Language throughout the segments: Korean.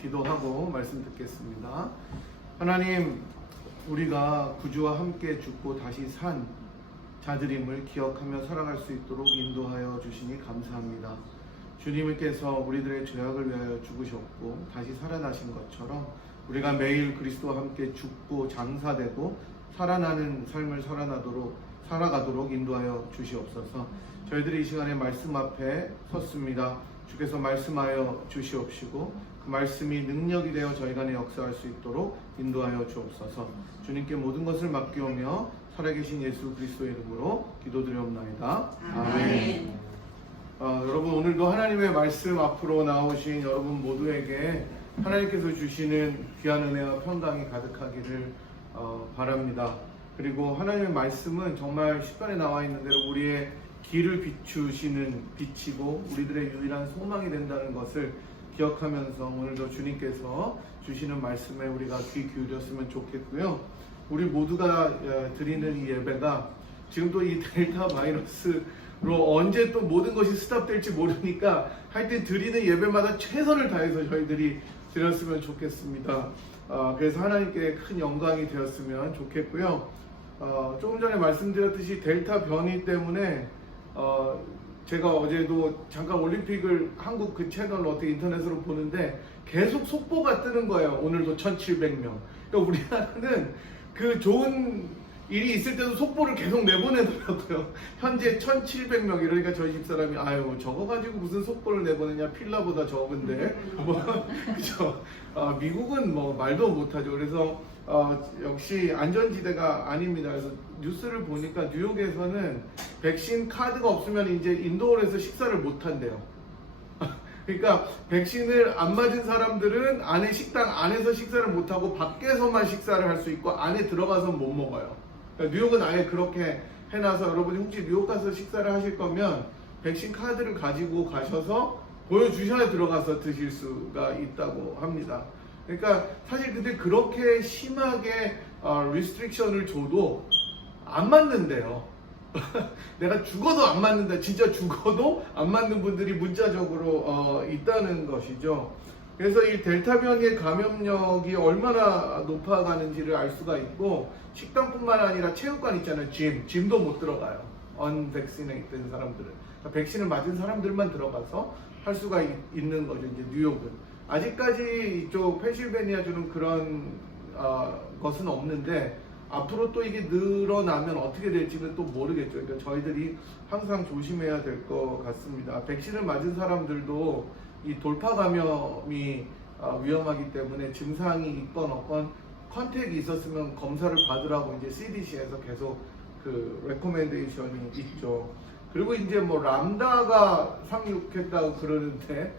기도하고 말씀 듣겠습니다. 하나님, 우리가 구주와 함께 죽고 다시 산 자들임을 기억하며 살아갈 수 있도록 인도하여 주시니 감사합니다. 주님께서 우리들의 죄악을 위하여 죽으셨고 다시 살아나신 것처럼 우리가 매일 그리스도와 함께 죽고 장사되고 살아나는 삶을 살아가도록 인도하여 주시옵소서. 저희들이 이 시간에 말씀 앞에 섰습니다. 주께서 말씀하여 주시옵시고 그 말씀이 능력이 되어 저희 간에 역사할 수 있도록 인도하여 주옵소서. 주님께 모든 것을 맡기오며 살아계신 예수 그리스도의 이름으로 기도드리옵나이다. 아멘. 여러분, 오늘도 하나님의 말씀 앞으로 나오신 여러분 모두에게 하나님께서 주시는 귀한 은혜와 평강이 가득하기를 바랍니다. 그리고 하나님의 말씀은 정말 시편에 나와 있는 대로 우리의 길을 비추시는 빛이고 우리들의 유일한 소망이 된다는 것을 기억하면서 오늘도 주님께서 주시는 말씀에 우리가 귀 기울였으면 좋겠고요. 우리 모두가 드리는 이 예배가 지금 또 이 델타 바이러스로 언제 또 모든 것이 스탑될지 모르니까 하여튼 드리는 예배마다 최선을 다해서 저희들이 드렸으면 좋겠습니다. 그래서 하나님께 큰 영광이 되었으면 좋겠고요. 조금 전에 말씀드렸듯이 델타 변이 때문에 제가 어제도 잠깐 올림픽을 한국 그 채널로 어떻게 인터넷으로 보는데 계속 속보가 뜨는 거예요. 오늘도 1,700명. 그러니까 우리나라는 그 좋은 일이 있을 때도 속보를 계속 내보내더라고요. 현재 1,700명 이러니까 저희 집사람이 아유 저거 가지고 무슨 속보를 내보내냐, 필라보다 적은데 그죠? 미국은 뭐 말도 못하죠. 그래서 역시 안전지대가 아닙니다. 그래서 뉴스를 보니까 뉴욕에서는 백신 카드가 없으면 이제 인도어에서 식사를 못 한대요. 그러니까 백신을 안 맞은 사람들은 안에 식당 안에서 식사를 못 하고 밖에서만 식사를 할 수 있고 안에 들어가서 못 먹어요. 그러니까 뉴욕은 아예 그렇게 해놔서 여러분이 혹시 뉴욕 가서 식사를 하실 거면 백신 카드를 가지고 가셔서 보여주셔야 들어가서 드실 수가 있다고 합니다. 그러니까 사실 근데 그렇게 심하게 리스트릭션을 줘도 안 맞는데요. 내가 죽어도 안 맞는다. 진짜 죽어도 안 맞는 분들이 문자적으로 있다는 것이죠. 그래서 이 델타 변이의 감염력이 얼마나 높아가는지를 알 수가 있고 식당뿐만 아니라 체육관 있잖아요. 짐도 못 들어가요. 언백신에 있던 사람들은. 그러니까 백신을 맞은 사람들만 들어가서 할 수가 있는 거죠. 이제 뉴욕은. 아직까지 이쪽 펜실베니아주는 그런 것은 없는데 앞으로 또 이게 늘어나면 어떻게 될지는 또 모르겠죠. 그러니까 저희들이 항상 조심해야 될 것 같습니다. 백신을 맞은 사람들도 이 돌파 감염이 위험하기 때문에 증상이 있건 없건 컨택이 있었으면 검사를 받으라고 이제 CDC에서 계속 그 레코멘데이션이 있죠. 그리고 이제 뭐 람다가 상륙했다고 그러는데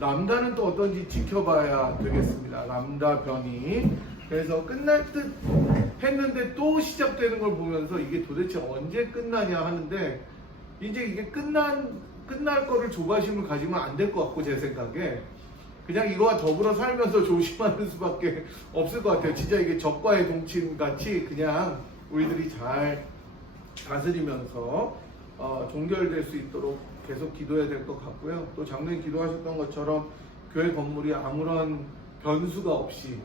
람다는 또 어떤지 지켜봐야 되겠습니다. 람다 변이. 그래서 끝날 듯 했는데 또 시작되는 걸 보면서 이게 도대체 언제 끝나냐 하는데 이제 이게 끝날 거를 조바심을 가지면 안 될 것 같고 제 생각에 그냥 이거와 더불어 살면서 조심하는 수밖에 없을 것 같아요. 진짜 이게 적과의 동침 같이 그냥 우리들이 잘 다스리면서 종결될 수 있도록 계속 기도해야 될 것 같고요. 또 작년에 기도하셨던 것처럼 교회 건물이 아무런 변이가 없이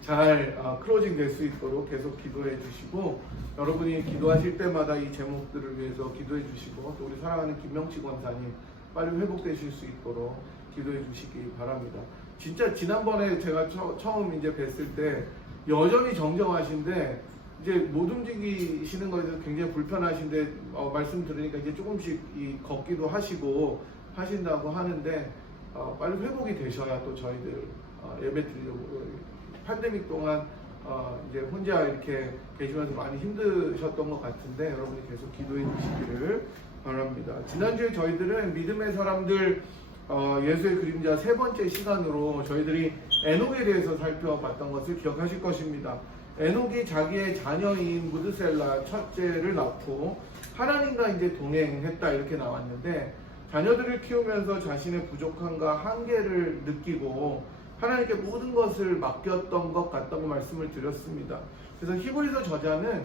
잘 클로징 될 수 있도록 계속 기도해 주시고 여러분이 기도하실 때마다 이 제목들을 위해서 기도해 주시고 또 우리 사랑하는 김명치 권사님 빨리 회복되실 수 있도록 기도해 주시기 바랍니다. 진짜 지난번에 제가 처음 이제 뵀을 때 여전히 정정하신데 이제 못 움직이시는 거에 대해서 굉장히 불편하신데 말씀 들으니까 이제 조금씩 걷기도 하시고 하신다고 하는데 빨리 회복이 되셔야 또 저희들 예배 드리려고 팬데믹 동안 이제 혼자 이렇게 계시면서 많이 힘드셨던 것 같은데 여러분이 계속 기도해 주시기를 바랍니다. 지난주에 저희들은 믿음의 사람들 예수의 그림자 세 번째 시간으로 저희들이 에녹에 대해서 살펴봤던 것을 기억하실 것입니다. 에녹이 자기의 자녀인 무드셀라 첫째를 낳고 하나님과 이제 동행했다 이렇게 나왔는데 자녀들을 키우면서 자신의 부족함과 한계를 느끼고 하나님께 모든 것을 맡겼던 것 같다고 말씀을 드렸습니다. 그래서 히브리서 저자는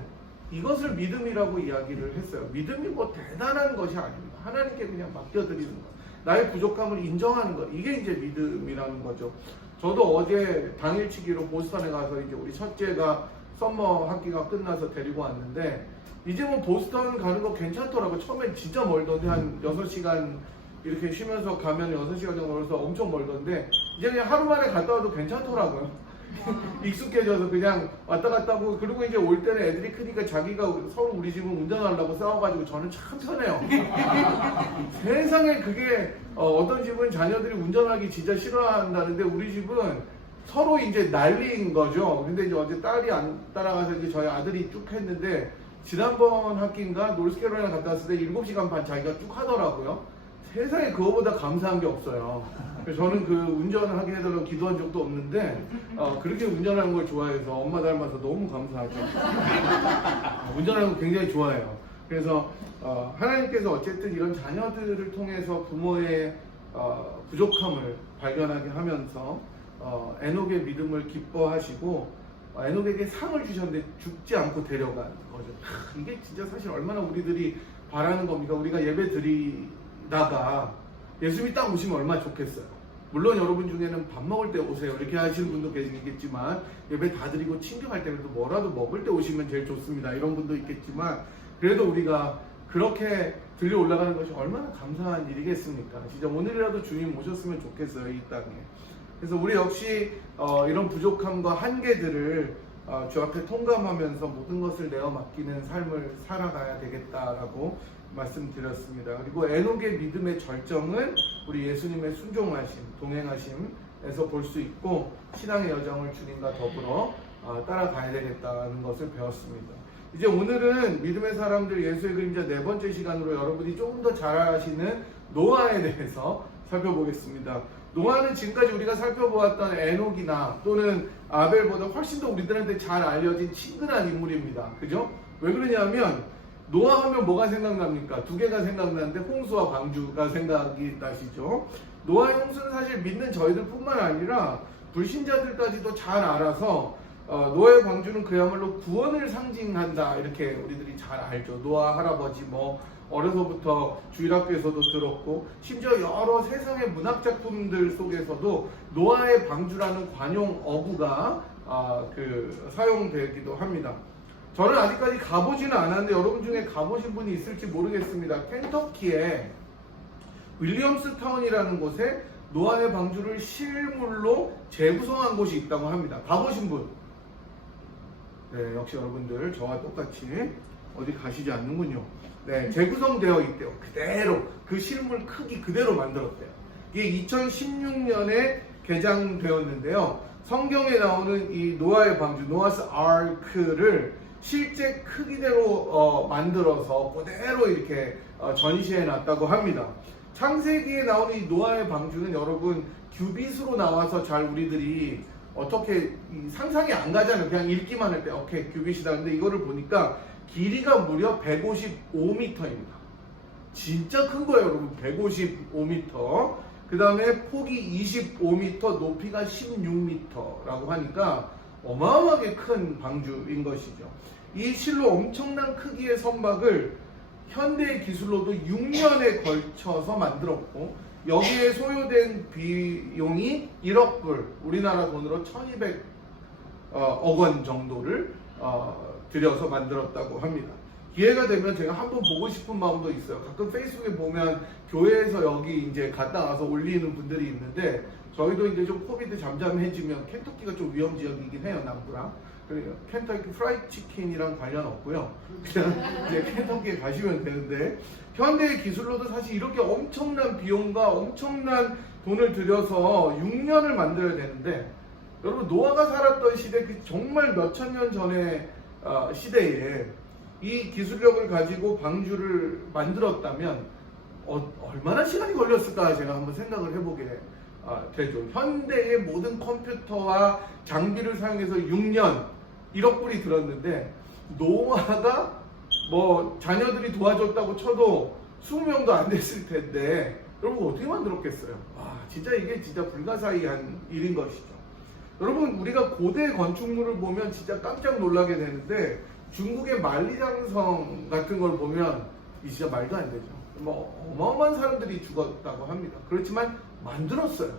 이것을 믿음이라고 이야기를 했어요. 믿음이 뭐 대단한 것이 아닙니다. 하나님께 그냥 맡겨드리는 것. 나의 부족함을 인정하는 것, 이게 이제 믿음이라는 거죠. 저도 어제 당일치기로 보스턴에 가서 이제 우리 첫째가 썸머 학기가 끝나서 데리고 왔는데, 이제 뭐 보스턴 가는 거 괜찮더라고. 처음엔 진짜 멀던데 한 6시간 이렇게 쉬면서 가면 6시간 정도 걸려서 엄청 멀던데, 이제 그냥 하루 만에 갔다 와도 괜찮더라고요. 익숙해져서 그냥 왔다 갔다 하고, 그리고 이제 올 때는 애들이 크니까 자기가 서로 우리 집은 운전하려고 싸워가지고 저는 참 편해요. 세상에 그게 어떤 집은 자녀들이 운전하기 진짜 싫어한다는데 우리 집은 서로 이제 난리인 거죠. 근데 이제 어제 딸이 안 따라가서 이제 저희 아들이 쭉 했는데, 지난번 학기인가 노스캐롤라이나 갔다 왔을 때 7시간 반 자기가 쭉 하더라고요. 세상에 그거보다 감사한 게 없어요. 그래서 저는 그 운전을 하게 해달라고 기도한 적도 없는데, 그렇게 운전하는 걸 좋아해서 엄마 닮아서 너무 감사하죠. 운전하는 거 굉장히 좋아해요. 그래서 하나님께서 어쨌든 이런 자녀들을 통해서 부모의 부족함을 발견하게 하면서 에녹의 믿음을 기뻐하시고 에녹에게 상을 주셨는데 죽지 않고 데려간 거죠. 이게 진짜 사실 얼마나 우리들이 바라는 겁니까? 우리가 예배 드리다가 예수님이 딱 오시면 얼마나 좋겠어요. 물론 여러분 중에는 밥 먹을 때 오세요 이렇게 하시는 분도 계시겠지만, 예배 다 드리고 친교할 때라도 뭐라도 먹을 때 오시면 제일 좋습니다 이런 분도 있겠지만, 그래도 우리가 그렇게 들려 올라가는 것이 얼마나 감사한 일이겠습니까? 진짜 오늘이라도 주님 오셨으면 좋겠어요, 이 땅에. 그래서 우리 역시 이런 부족함과 한계들을 주 앞에 통감하면서 모든 것을 내어 맡기는 삶을 살아가야 되겠다라고 말씀드렸습니다. 그리고 에녹의 믿음의 절정은 우리 예수님의 순종하심, 동행하심에서 볼 수 있고, 신앙의 여정을 주님과 더불어 따라가야 되겠다는 것을 배웠습니다. 이제 오늘은 믿음의 사람들 예수의 그림자 4번째 시간으로 여러분이 조금 더 잘 아시는 노아에 대해서 살펴보겠습니다. 노아는 지금까지 우리가 살펴보았던 에녹이나 또는 아벨보다 훨씬 더 우리들한테 잘 알려진 친근한 인물입니다. 그죠? 왜 그러냐면 노아 하면 뭐가 생각납니까? 2개가 생각나는데 홍수와 방주가 생각이 나시죠? 노아의 홍수는 사실 믿는 저희들 뿐만 아니라 불신자들까지도 잘 알아서 노아의 방주는 그야말로 구원을 상징한다 이렇게 우리들이 잘 알죠. 노아 할아버지 어려서부터 주일학교에서도 들었고, 심지어 여러 세상의 문학작품들 속에서도 노아의 방주라는 관용 어구가 사용되기도 합니다. 저는 아직까지 가보지는 않았는데 여러분 중에 가보신 분이 있을지 모르겠습니다. 켄터키에 윌리엄스 타운이라는 곳에 노아의 방주를 실물로 재구성한 곳이 있다고 합니다. 가보신 분? 네, 역시 여러분들 저와 똑같이 어디 가시지 않는군요. 네, 재구성되어 있대요. 그대로 그 실물 크기 그대로 만들었대요. 이게 2016년에 개장되었는데요. 성경에 나오는 이 노아의 방주, 노아스 아크를 실제 크기대로 만들어서 그대로 이렇게 전시해 놨다고 합니다. 창세기에 나오는 이 노아의 방주는 여러분 큐빗으로 나와서 잘 우리들이 어떻게 상상이 안 가잖아요. 그냥 읽기만 할 때 오케이 큐빗이다. 근데 이거를 보니까 길이가 무려 155m입니다. 진짜 큰 거예요, 여러분. 155m. 그 다음에 폭이 25m, 높이가 16m라고 하니까 어마어마하게 큰 방주인 것이죠. 이 실로 엄청난 크기의 선박을 현대의 기술로도 6년에 걸쳐서 만들었고, 여기에 소요된 비용이 1억 불, 우리나라 돈으로 1200억 원 정도를 들여서 만들었다고 합니다. 기회가 되면 제가 한번 보고 싶은 마음도 있어요. 가끔 페이스북에 보면 교회에서 여기 이제 갔다 와서 올리는 분들이 있는데, 저희도 이제 좀 코비드 잠잠해지면 켄터키가 좀 위험 지역이긴 해요, 남부랑. 그러니까 켄터키 프라이드 치킨이랑 관련 없고요. 그냥 이제 켄터키에 가시면 되는데, 현대의 기술로도 사실 이렇게 엄청난 비용과 엄청난 돈을 들여서 6년을 만들어야 되는데, 여러분 노아가 살았던 시대, 그 정말 몇천 년 전의 시대에 이 기술력을 가지고 방주를 만들었다면 얼마나 시간이 걸렸을까 제가 한번 생각을 해보게 되죠. 현대의 모든 컴퓨터와 장비를 사용해서 6년 1억 불이 들었는데, 노아가 자녀들이 도와줬다고 쳐도 20명도 안 됐을 텐데 여러분 어떻게 만들었겠어요? 와, 진짜 이게 진짜 불가사의한 일인 것이죠. 여러분 우리가 고대 건축물을 보면 진짜 깜짝 놀라게 되는데, 중국의 만리장성 같은 걸 보면 이 진짜 말도 안 되죠. 뭐 어마어마한 사람들이 죽었다고 합니다. 그렇지만 만들었어요.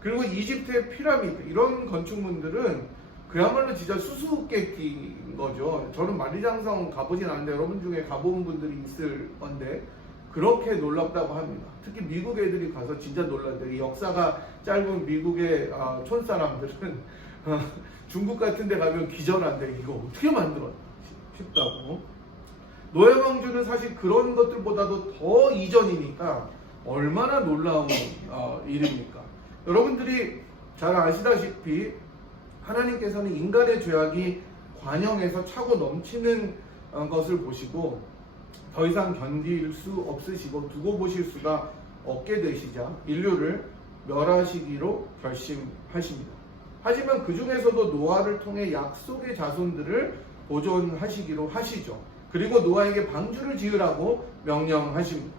그리고 이집트의 피라미드 이런 건축물들은 그야말로 진짜 수수께끼인 거죠. 저는 만리장성 가보진 않는데 여러분 중에 가본 분들이 있을 건데 그렇게 놀랍다고 합니다. 특히 미국 애들이 가서 진짜 놀란대요. 역사가 짧은 미국의 촌사람들은 중국 같은 데 가면 기절한대. 이거 어떻게 만들었나 싶다고. 노예 방주는 사실 그런 것들보다도 더 이전이니까 얼마나 놀라운 일입니까? 여러분들이 잘 아시다시피 하나님께서는 인간의 죄악이 관영에서 차고 넘치는 것을 보시고 더 이상 견딜 수 없으시고 두고 보실 수가 없게 되시자 인류를 멸하시기로 결심하십니다. 하지만 그 중에서도 노아를 통해 약속의 자손들을 보존하시기로 하시죠. 그리고 노아에게 방주를 지으라고 명령하십니다.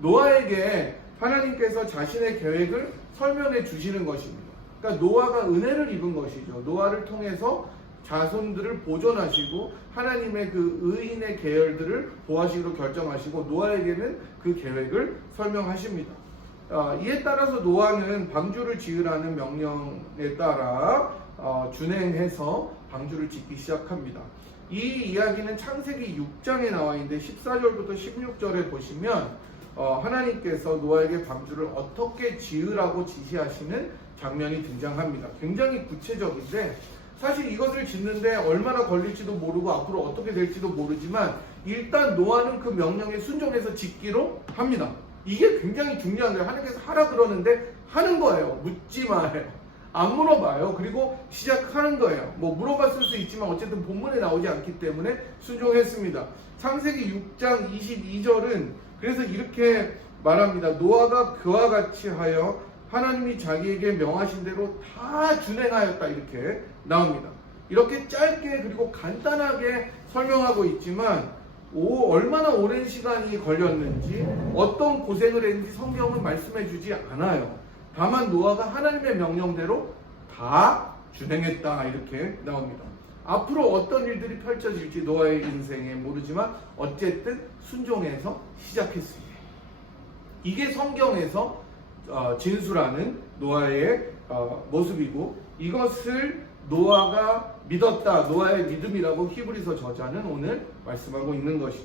노아에게 하나님께서 자신의 계획을 설명해 주시는 것입니다. 그러니까 노아가 은혜를 입은 것이죠. 노아를 통해서 자손들을 보존하시고 하나님의 그 의인의 계열들을 보호하시기로 결정하시고 노아에게는 그 계획을 설명하십니다. 이에 따라서 노아는 방주를 지으라는 명령에 따라 준행해서 방주를 짓기 시작합니다. 이 이야기는 창세기 6장에 나와 있는데 14절부터 16절에 보시면 하나님께서 노아에게 방주를 어떻게 지으라고 지시하시는 장면이 등장합니다. 굉장히 구체적인데 사실 이것을 짓는데 얼마나 걸릴지도 모르고 앞으로 어떻게 될지도 모르지만 일단 노아는 그 명령에 순종해서 짓기로 합니다. 이게 굉장히 중요한 거예요. 하나님께서 하라 그러는데 하는 거예요. 묻지 마요. 안 물어봐요. 그리고 시작하는 거예요. 뭐 물어봤을 수 있지만 어쨌든 본문에 나오지 않기 때문에 순종했습니다. 창세기 6장 22절은 그래서 이렇게 말합니다. 노아가 그와 같이 하여 하나님이 자기에게 명하신 대로 다 준행하였다 이렇게 나옵니다. 이렇게 짧게 그리고 간단하게 설명하고 있지만 얼마나 오랜 시간이 걸렸는지 어떤 고생을 했는지 성경은 말씀해 주지 않아요. 다만 노아가 하나님의 명령대로 다 준행했다 이렇게 나옵니다. 앞으로 어떤 일들이 펼쳐질지 노아의 인생에 모르지만 어쨌든 순종해서 시작했습니다. 이게 성경에서 진술하는 노아의 모습이고 이것을 노아가 믿었다. 노아의 믿음이라고 히브리서 저자는 오늘 말씀하고 있는 것이죠.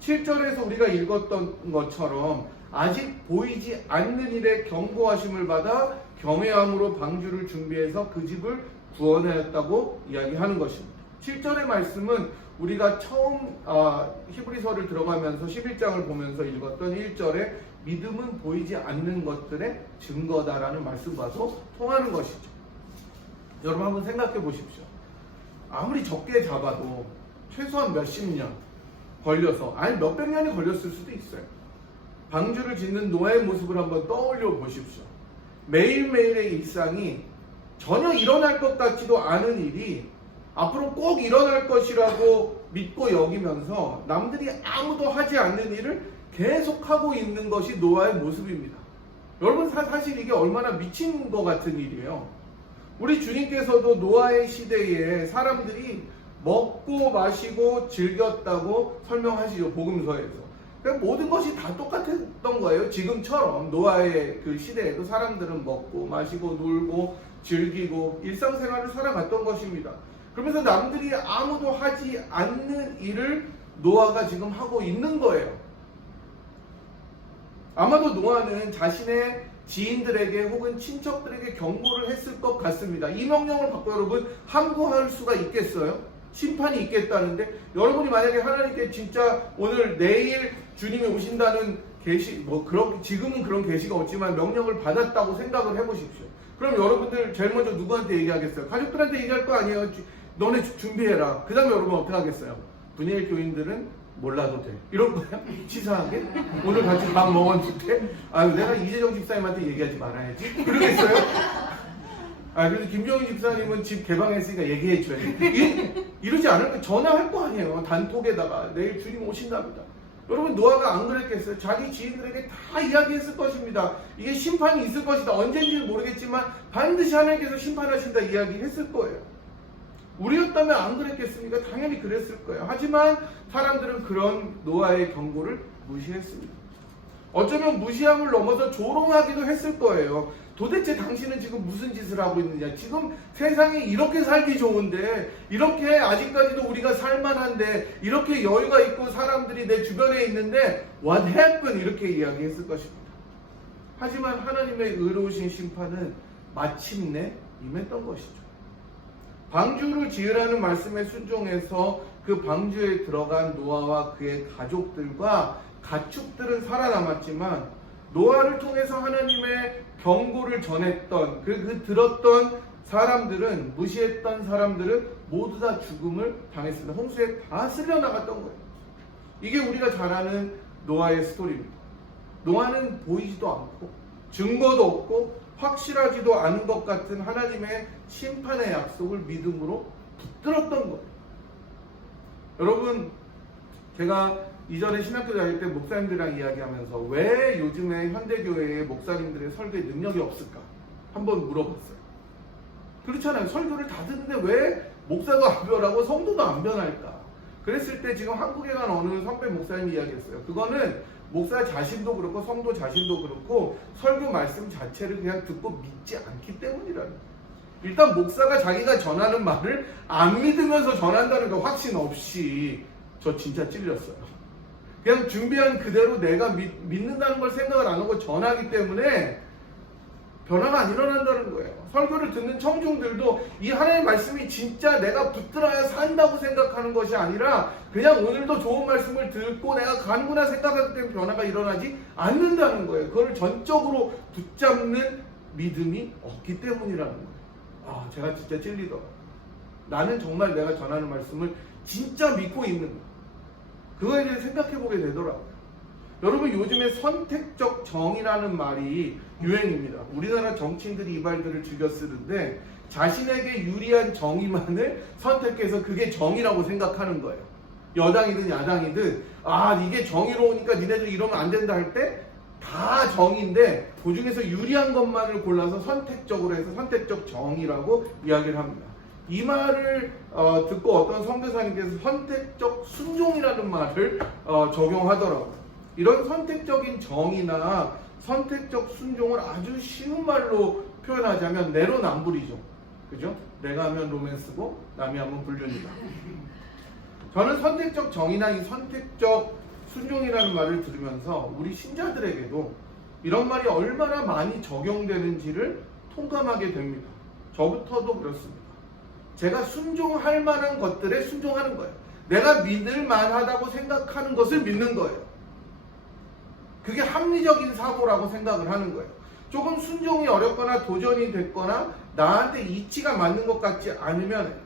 7절에서 우리가 읽었던 것처럼 아직 보이지 않는 일에 경고하심을 받아 경외함으로 방주를 준비해서 그 집을 구원하였다고 이야기하는 것입니다. 7절의 말씀은 우리가 처음 히브리서를 들어가면서 11장을 보면서 읽었던 1절에 믿음은 보이지 않는 것들의 증거다라는 말씀과도 통하는 것이죠. 여러분 한번 생각해 보십시오. 아무리 적게 잡아도 최소한 몇십 년 걸려서 아니 몇백 년이 걸렸을 수도 있어요. 방주를 짓는 노아의 모습을 한번 떠올려 보십시오. 매일매일의 일상이 전혀 일어날 것 같지도 않은 일이 앞으로 꼭 일어날 것이라고 믿고 여기면서 남들이 아무도 하지 않는 일을 계속하고 있는 것이 노아의 모습입니다. 여러분 사실 이게 얼마나 미친 것 같은 일이에요. 우리 주님께서도 노아의 시대에 사람들이 먹고 마시고 즐겼다고 설명하시죠. 복음서에서. 그러니까 모든 것이 다 똑같았던 거예요. 지금처럼 노아의 그 시대에도 사람들은 먹고 마시고 놀고 즐기고 일상생활을 살아갔던 것입니다. 그러면서 남들이 아무도 하지 않는 일을 노아가 지금 하고 있는 거예요. 아마도 노아는 자신의 지인들에게 혹은 친척들에게 경고를 했을 것 같습니다. 이 명령을 받고 여러분 함구할 수가 있겠어요? 심판이 있겠다는데 여러분이 만약에 하나님께 진짜 오늘 내일 주님이 오신다는 계시 지금은 그런 계시가 없지만 명령을 받았다고 생각을 해보십시오. 그럼 여러분들 제일 먼저 누구한테 얘기하겠어요? 가족들한테 얘기할 거 아니에요. 너네 준비해라. 그 다음에 여러분 어떻게 하겠어요? 분야의 교인들은 몰라도 돼. 이런 거야? 치사하게? 오늘 같이 밥 먹었는데 아유 내가 이재정 집사님한테 얘기하지 말아야지. 그러겠어요? 그래서 김정희 집사님은 집 개방했으니까 얘기해줘야지. 이러지 않을 거 전화할 거 아니에요. 단톡에다가 내일 주님 오신답니다. 여러분 노아가 안 그랬겠어요? 자기 지인들에게 다 이야기했을 것입니다. 이게 심판이 있을 것이다. 언제인지는 모르겠지만 반드시 하나님께서 심판하신다 이야기했을 거예요. 우리였다면 안 그랬겠습니까? 당연히 그랬을 거예요. 하지만 사람들은 그런 노아의 경고를 무시했습니다. 어쩌면 무시함을 넘어서 조롱하기도 했을 거예요. 도대체 당신은 지금 무슨 짓을 하고 있느냐? 지금 세상이 이렇게 살기 좋은데, 이렇게 아직까지도 우리가 살만한데, 이렇게 여유가 있고 사람들이 내 주변에 있는데 What happened? 이렇게 이야기했을 것입니다. 하지만 하나님의 의로우신 심판은 마침내 임했던 것이죠. 방주를 지으라는 말씀에 순종해서 그 방주에 들어간 노아와 그의 가족들과 가축들은 살아남았지만, 노아를 통해서 하나님의 경고를 전했던 그 들었던 사람들은, 무시했던 사람들은 모두 다 죽음을 당했습니다. 홍수에 다 쓸려 나갔던 거예요. 이게 우리가 잘 아는 노아의 스토리입니다. 노아는 보이지도 않고 증거도 없고 확실하지도 않은 것 같은 하나님의 심판의 약속을 믿음으로 붙들었던 거예요. 여러분, 제가 이전에 신학교 다닐 때 목사님들이랑 이야기하면서 왜 요즘에 현대교회의 목사님들의 설교에 능력이 없을까? 한번 물어봤어요. 그렇잖아요. 설교를 다 듣는데 왜 목사도 안 변하고 성도도 안 변할까? 그랬을 때 지금 한국에 간 어느 선배 목사님이 이야기했어요. 그거는 목사 자신도 그렇고 성도 자신도 그렇고 설교 말씀 자체를 그냥 듣고 믿지 않기 때문이라는 거예요. 일단 목사가 자기가 전하는 말을 안 믿으면서 전한다는 거 확신 없이, 저 진짜 찔렸어요. 그냥 준비한 그대로 내가 믿는다는 걸 생각을 안 하고 전하기 때문에 변화가 안 일어난다는 거예요. 설교를 듣는 청중들도 이 하나님의 말씀이 진짜 내가 붙들어야 산다고 생각하는 것이 아니라 그냥 오늘도 좋은 말씀을 듣고 내가 가는구나 생각하기 때문에 변화가 일어나지 않는다는 거예요. 그걸 전적으로 붙잡는 믿음이 없기 때문이라는 거예요. 제가 진짜 찔리더라고요. 나는 정말 내가 전하는 말씀을 진짜 믿고 있는 거예요. 그거에 대해 생각해보게 되더라고요. 여러분, 요즘에 선택적 정의라는 말이 유행입니다. 우리나라 정치인들이 이 말들을 즐겨 쓰는데 자신에게 유리한 정의만을 선택해서 그게 정의라고 생각하는 거예요. 여당이든 야당이든 이게 정의로우니까 니네들 이러면 안 된다 할 때 다 정의인데 그 중에서 유리한 것만을 골라서 선택적으로 해서 선택적 정의라고 이야기를 합니다. 이 말을 듣고 어떤 선교사님께서 선택적 순종이라는 말을 적용하더라고요. 이런 선택적인 정의나 선택적 순종을 아주 쉬운 말로 표현하자면 내로남불이죠. 그죠? 내가 하면 로맨스고 남이 하면 불륜이다. 저는 선택적 정의나 이 선택적 순종이라는 말을 들으면서 우리 신자들에게도 이런 말이 얼마나 많이 적용되는지를 통감하게 됩니다. 저부터도 그렇습니다. 제가 순종할 만한 것들에 순종하는 거예요. 내가 믿을 만하다고 생각하는 것을 믿는 거예요. 그게 합리적인 사고라고 생각을 하는 거예요. 조금 순종이 어렵거나 도전이 됐거나 나한테 이치가 맞는 것 같지 않으면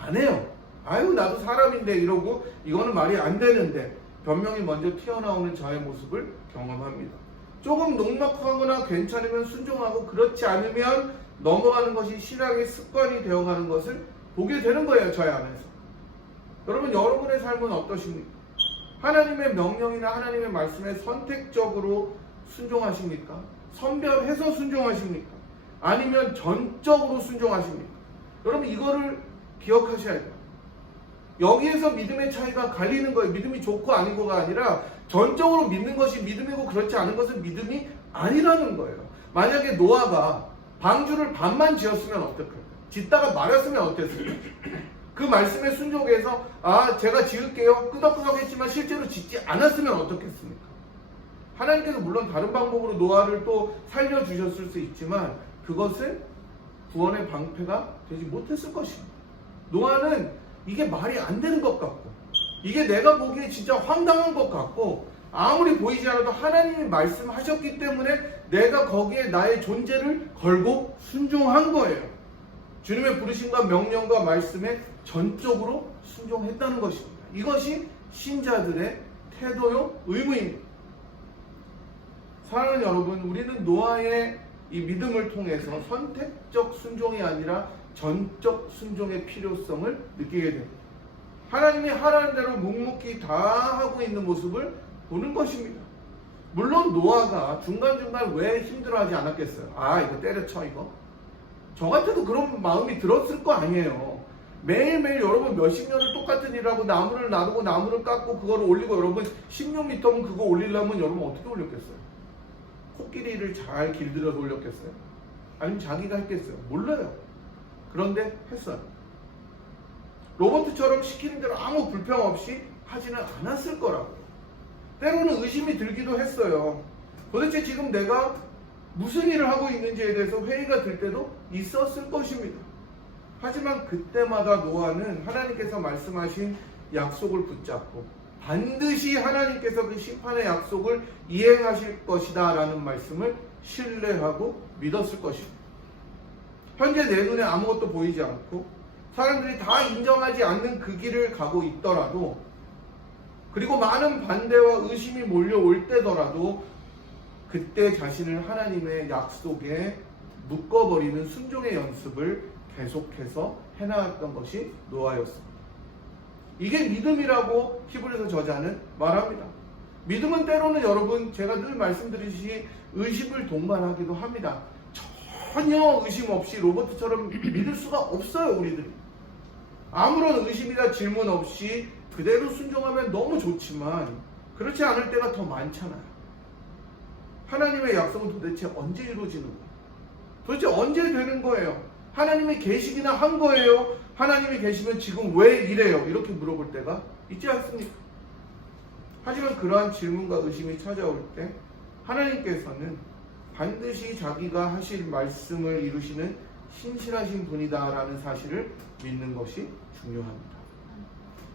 안 해요. 나도 사람인데 이러고 이거는 말이 안 되는데 변명이 먼저 튀어나오는 저의 모습을 경험합니다. 조금 녹록하거나 괜찮으면 순종하고 그렇지 않으면 넘어가는 것이 신앙의 습관이 되어가는 것을 보게 되는 거예요. 저의 안에서. 여러분, 여러분의 삶은 어떠십니까? 하나님의 명령이나 하나님의 말씀에 선택적으로 순종하십니까? 선별해서 순종하십니까? 아니면 전적으로 순종하십니까? 여러분, 이거를 기억하셔야 돼요. 여기에서 믿음의 차이가 갈리는 거예요. 믿음이 좋고 아니고가 아니라 전적으로 믿는 것이 믿음이고 그렇지 않은 것은 믿음이 아니라는 거예요. 만약에 노아가 방주를 반만 지었으면 어떡할까요? 짓다가 말았으면 어땠을까요? 그 말씀에 순종해서 제가 지을게요 끄덕끄덕 했지만 실제로 짓지 않았으면 어떻겠습니까? 하나님께서 물론 다른 방법으로 노아를 또 살려주셨을 수 있지만 그것은 구원의 방패가 되지 못했을 것입니다. 노아는 이게 말이 안 되는 것 같고 이게 내가 보기에 진짜 황당한 것 같고 아무리 보이지 않아도 하나님이 말씀하셨기 때문에 내가 거기에 나의 존재를 걸고 순종한 거예요. 주님의 부르심과 명령과 말씀에 전적으로 순종했다는 것입니다. 이것이 신자들의 태도요 의무입니다. 사랑하는 여러분, 우리는 노아의 이 믿음을 통해서 선택적 순종이 아니라 전적 순종의 필요성을 느끼게 됩니다. 하나님이 하라는 대로 묵묵히 다 하고 있는 모습을 보는 것입니다. 물론 노아가 중간중간 왜 힘들어하지 않았겠어요? 이거 때려쳐 이거? 저 같아도 그런 마음이 들었을 거 아니에요. 매일매일 여러분 몇십 년을 똑같은 일을 하고 나무를 나르고 나무를 깎고 그거를 올리고 여러분 16m면 그거 올리려면 여러분 어떻게 올렸겠어요? 코끼리를 잘 길들여서 올렸겠어요? 아니면 자기가 했겠어요? 몰라요. 그런데 했어요. 로버트처럼 시키는 대로 아무 불평 없이 하지는 않았을 거라고요. 때로는 의심이 들기도 했어요. 도대체 지금 내가 무슨 일을 하고 있는지에 대해서 회의가 들 때도 있었을 것입니다. 하지만 그때마다 노아는 하나님께서 말씀하신 약속을 붙잡고 반드시 하나님께서 그 심판의 약속을 이행하실 것이다 라는 말씀을 신뢰하고 믿었을 것입니다. 현재 내 눈에 아무것도 보이지 않고 사람들이 다 인정하지 않는 그 길을 가고 있더라도, 그리고 많은 반대와 의심이 몰려올 때더라도 그때 자신을 하나님의 약속에 묶어버리는 순종의 연습을 계속해서 해나갔던 것이 노아였습니다. 이게 믿음이라고 히브리서 저자는 말합니다. 믿음은 때로는 여러분 제가 늘 말씀드리듯이 의심을 동반하기도 합니다. 전혀 의심 없이 로버트처럼 믿을 수가 없어요. 우리들이 아무런 의심이나 질문 없이 그대로 순종하면 너무 좋지만 그렇지 않을 때가 더 많잖아요. 하나님의 약속은 도대체 언제 이루어지는 거예요? 도대체 언제 되는 거예요? 하나님이 계시기나 한 거예요? 하나님이 계시면 지금 왜 이래요? 이렇게 물어볼 때가 있지 않습니까? 하지만 그러한 질문과 의심이 찾아올 때 하나님께서는 반드시 자기가 하실 말씀을 이루시는 신실하신 분이다라는 사실을 믿는 것이 중요합니다.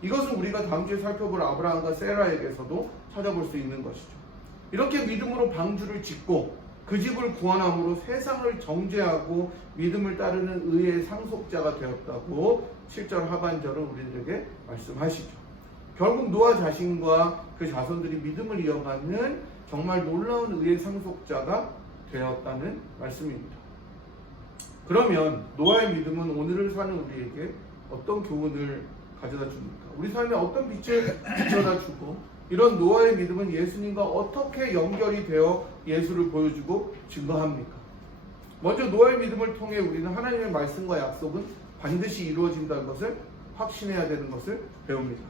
이것은 우리가 다음 주에 살펴볼 아브라함과 세라에게서도 찾아볼 수 있는 것이죠. 이렇게 믿음으로 방주를 짓고 그 집을 구원함으로 세상을 정죄하고 믿음을 따르는 의의 상속자가 되었다고 7절 하반절은 우리들에게 말씀하시죠. 결국 노아 자신과 그 자손들이 믿음을 이어가는 정말 놀라운 의의 상속자가 되었다는 말씀입니다. 그러면 노아의 믿음은 오늘을 사는 우리에게 어떤 교훈을 가져다 줍니까? 우리 삶에 어떤 빛을 비춰다 주고, 이런 노아의 믿음은 예수님과 어떻게 연결이 되어 예수를 보여주고 증거합니까? 먼저 노아의 믿음을 통해 우리는 하나님의 말씀과 약속은 반드시 이루어진다는 것을 확신해야 되는 것을 배웁니다.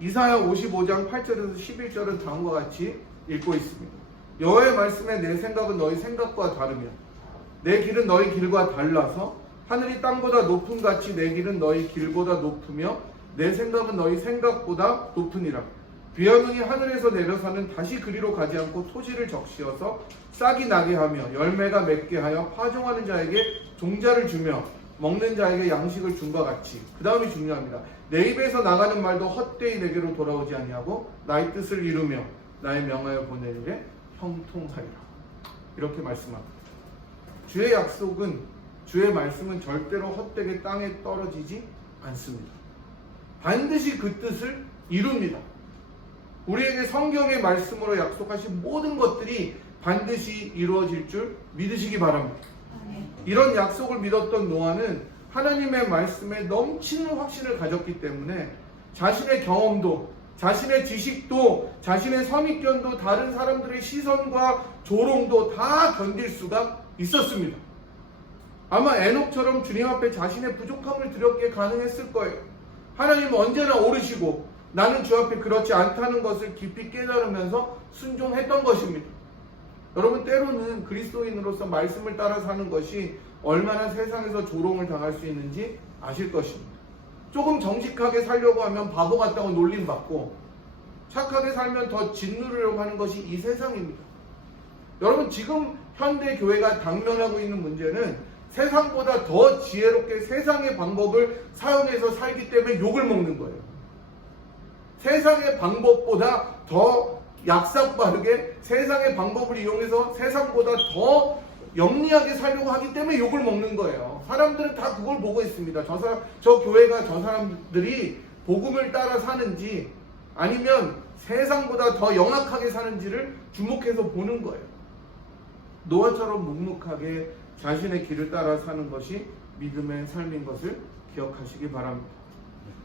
이사야 55장 8절에서 11절은 다음과 같이 읽고 있습니다. 여호와의 말씀에 내 생각은 너희 생각과 다르며 내 길은 너희 길과 달라서 하늘이 땅보다 높음 같이 내 길은 너희 길보다 높으며 내 생각은 너희 생각보다 높으니라. 비와눈이 하늘에서 내려서는 다시 그리로 가지 않고 토지를 적시어서 싹이 나게 하며 열매가 맺게 하여 파종하는 자에게 종자를 주며 먹는 자에게 양식을 준과 같이. 그 다음이 중요합니다. 내 입에서 나가는 말도 헛되이 내게로 돌아오지 아니하고 나의 뜻을 이루며 나의 명하여 보낼 일에 형통하리라. 이렇게 말씀합니다. 주의 약속은, 주의 말씀은 절대로 헛되게 땅에 떨어지지 않습니다. 반드시 그 뜻을 이룹니다. 우리에게 성경의 말씀으로 약속하신 모든 것들이 반드시 이루어질 줄 믿으시기 바랍니다. 이런 약속을 믿었던 노아는 하나님의 말씀에 넘치는 확신을 가졌기 때문에 자신의 경험도, 자신의 지식도, 자신의 선입견도, 다른 사람들의 시선과 조롱도 다 견딜 수가 있었습니다. 아마 에녹처럼 주님 앞에 자신의 부족함을 드렸기에 가능했을 거예요. 하나님은 언제나 오르시고 나는 주 앞에 그렇지 않다는 것을 깊이 깨달으면서 순종했던 것입니다. 여러분, 때로는 그리스도인으로서 말씀을 따라 사는 것이 얼마나 세상에서 조롱을 당할 수 있는지 아실 것입니다. 조금 정직하게 살려고 하면 바보 같다고 놀림받고, 착하게 살면 더 짓누르려고 하는 것이 이 세상입니다. 여러분, 지금 현대 교회가 당면하고 있는 문제는 세상보다 더 지혜롭게 세상의 방법을 사용해서 살기 때문에 욕을 먹는 거예요. 세상의 방법보다 더 약삭빠르게 세상의 방법을 이용해서 세상보다 더 영리하게 살려고 하기 때문에 욕을 먹는 거예요. 사람들은 다 그걸 보고 있습니다. 저 교회가 저 사람들이 복음을 따라 사는지 아니면 세상보다 더 영악하게 사는지를 주목해서 보는 거예요. 노아처럼 묵묵하게 자신의 길을 따라 사는 것이 믿음의 삶인 것을 기억하시기 바랍니다.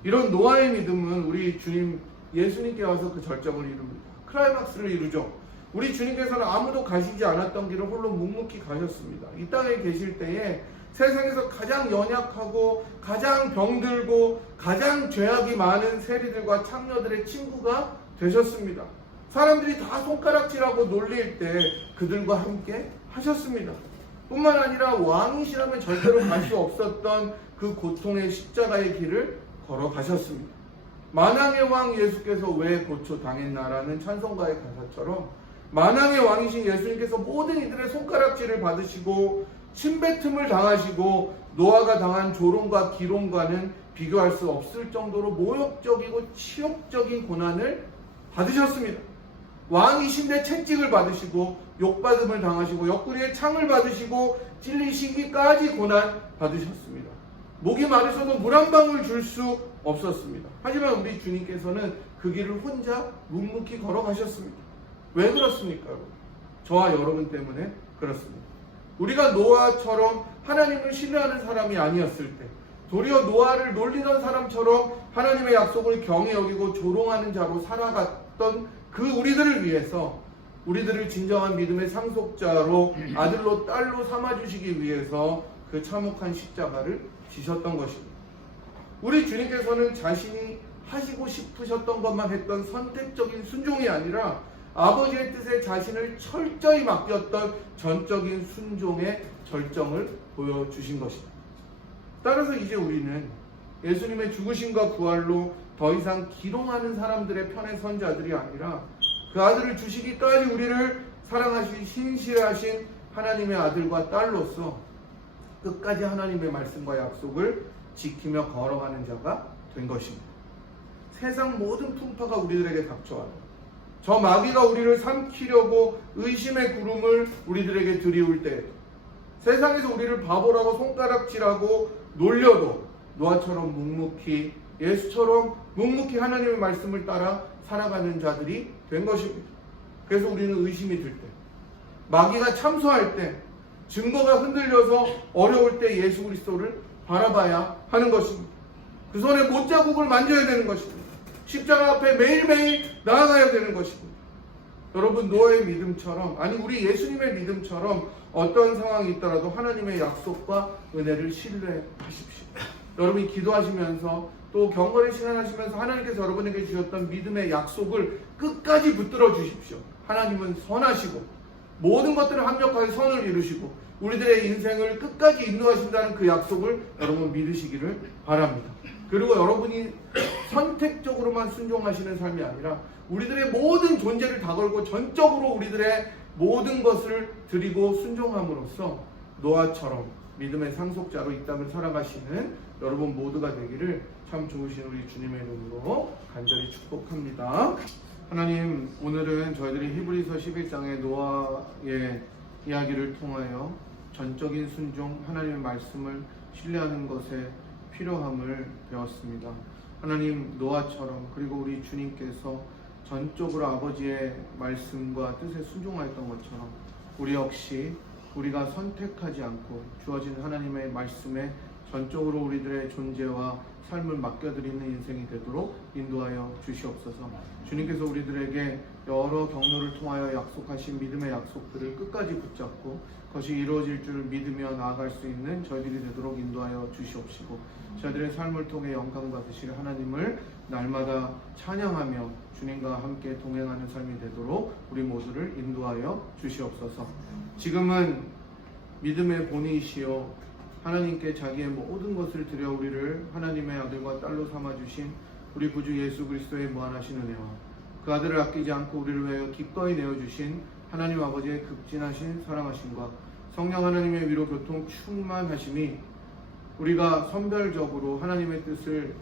이런 노아의 믿음은 우리 주님 예수님께 와서 그 절정을 이룹니다. 클라이막스를 이루죠. 우리 주님께서는 아무도 가시지 않았던 길을 홀로 묵묵히 가셨습니다. 이 땅에 계실 때에 세상에서 가장 연약하고 가장 병들고 가장 죄악이 많은 세리들과 창녀들의 친구가 되셨습니다. 사람들이 다 손가락질하고 놀릴 때 그들과 함께 하셨습니다. 뿐만 아니라 왕이시라면 절대로 갈 수 없었던 그 고통의 십자가의 길을 걸어가셨습니다. 만왕의 왕 예수께서 왜 고초당했나라는 찬송가의 가사처럼 만왕의 왕이신 예수님께서 모든 이들의 손가락질을 받으시고 침뱉음을 당하시고 노아가 당한 조롱과 기롱과는 비교할 수 없을 정도로 모욕적이고 치욕적인 고난을 받으셨습니다. 왕이신데 채찍을 받으시고 욕받음을 당하시고 옆구리에 창을 받으시고 찔리시기까지 고난 받으셨습니다. 목이 마르셔도 물 한 방울 줄 수 없었습니다. 하지만 우리 주님께서는 그 길을 혼자 묵묵히 걸어가셨습니다. 왜 그렇습니까? 저와 여러분 때문에 그렇습니다. 우리가 노아처럼 하나님을 신뢰하는 사람이 아니었을 때, 도리어 노아를 놀리던 사람처럼 하나님의 약속을 경히 여기고 조롱하는 자로 살아갔던 그 우리들을 위해서, 우리들을 진정한 믿음의 상속자로 아들로 딸로 삼아주시기 위해서 그 참혹한 십자가를 지셨던 것입니다. 우리 주님께서는 자신이 하시고 싶으셨던 것만 했던 선택적인 순종이 아니라 아버지의 뜻에 자신을 철저히 맡겼던 전적인 순종의 절정을 보여주신 것입니다. 따라서 이제 우리는 예수님의 죽으심과 부활로 더 이상 기롱하는 사람들의 편에 선 자들이 아니라 그 아들을 주시기까지 우리를 사랑하신 신실하신 하나님의 아들과 딸로서 끝까지 하나님의 말씀과 약속을 지키며 걸어가는 자가 된 것입니다. 세상 모든 풍파가 우리들에게 닥쳐와요. 저 마귀가 우리를 삼키려고 의심의 구름을 우리들에게 들이울 때, 세상에서 우리를 바보라고 손가락질하고 놀려도 노아처럼 묵묵히, 예수처럼 묵묵히 하나님의 말씀을 따라 살아가는 자들이 된 것입니다. 그래서 우리는 의심이 들 때, 마귀가 참소할 때, 증거가 흔들려서 어려울 때 예수 그리스도를 바라봐야 하는 것입니다. 그 손에 못자국을 만져야 되는 것입니다. 십자가 앞에 매일매일 나아가야 되는 것입니다. 여러분, 노아의 믿음처럼, 아니 우리 예수님의 믿음처럼 어떤 상황이 있더라도 하나님의 약속과 은혜를 신뢰하십시오. 여러분이 기도하시면서 또 경건의 시간 하시면서 하나님께서 여러분에게 주셨던 믿음의 약속을 끝까지 붙들어 주십시오. 하나님은 선하시고 모든 것들을 합력하여 선을 이루시고 우리들의 인생을 끝까지 인도하신다는 그 약속을 여러분 믿으시기를 바랍니다. 그리고 여러분이 선택적으로만 순종하시는 삶이 아니라 우리들의 모든 존재를 다 걸고 전적으로 우리들의 모든 것을 드리고 순종함으로써 노아처럼 믿음의 상속자로 이 땅을 살아가시는 여러분 모두가 되기를 참 좋으신 우리 주님의 이름으로 간절히 축복합니다. 하나님, 오늘은 저희들이 히브리서 11장의 노아의 이야기를 통하여 전적인 순종, 하나님의 말씀을 신뢰하는 것에 필요함을 배웠습니다. 하나님, 노아처럼, 그리고 우리 주님께서 전적으로 아버지의 말씀과 뜻에 순종하였던 것처럼 우리 역시 우리가 선택하지 않고 주어진 하나님의 말씀에 전적으로 우리들의 존재와 삶을 맡겨드리는 인생이 되도록 인도하여 주시옵소서. 주님께서 우리들에게 여러 경로를 통하여 약속하신 믿음의 약속들을 끝까지 붙잡고 그것이 이루어질 줄 믿으며 나아갈 수 있는 저희들이 되도록 인도하여 주시옵시고, 저희들의 삶을 통해 영광 받으실 하나님을 날마다 찬양하며 주님과 함께 동행하는 삶이 되도록 우리 모두를 인도하여 주시옵소서. 지금은 믿음의 본이시여 하나님께 자기의 모든 것을 드려 우리를 하나님의 아들과 딸로 삼아주신 우리 구주 예수 그리스도의 무한하신 은혜와 그 아들을 아끼지 않고 우리를 위하여 기꺼이 내어주신 하나님 아버지의 극진하신 사랑하심과 성령 하나님의 위로 교통 충만하심이 우리가 선별적으로 하나님의 뜻을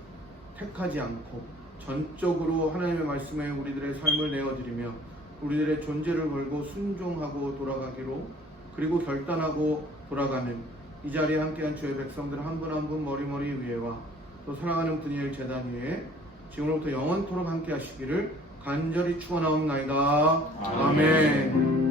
택하지 않고 전적으로 하나님의 말씀에 우리들의 삶을 내어드리며 우리들의 존재를 걸고 순종하고 돌아가기로, 그리고 결단하고 돌아가는 이 자리에 함께한 주의 백성들 한 분 한 분 머리머리 위에와 또 사랑하는 분이엘 제단 위에 지금부터 영원토록 함께 하시기를 간절히 축원하옵나이다. 아멘.